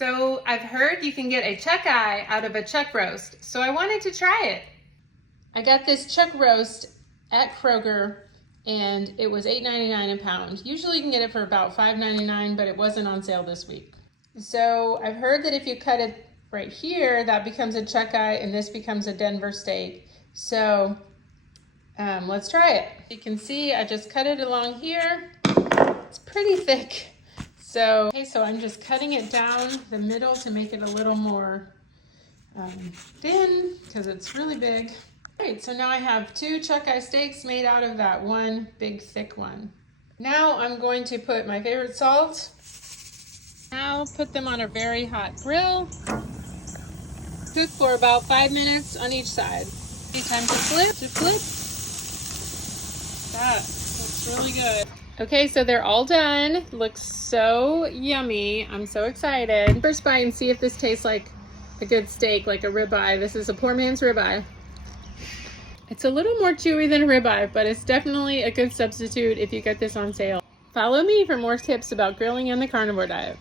So I've heard you can get a chuck eye out of a chuck roast, so I wanted to try it. I got this chuck roast at Kroger and it was $8.99 a pound. Usually you can get it for about $5.99, but it wasn't on sale this week. So I've heard that if you cut it right here, that becomes a chuck eye and this becomes a Denver steak. So let's try it. You can see I just cut it along here. It's pretty thick. So I'm just cutting it down the middle to make it a little more thin because it's really big. All right, so now I have 2 chuck eye steaks made out of that one big thick one. Now I'm going to put my favorite salt. Now put them on a very hot grill. Cook for about 5 minutes on each side. Okay, time to flip. That looks really good. Okay, so they're all done. Looks so yummy. I'm so excited. First bite and see if this tastes like a good steak, like a ribeye. This is a poor man's ribeye. It's a little more chewy than a ribeye, but it's definitely a good substitute if you get this on sale. Follow me for more tips about grilling and the carnivore diet.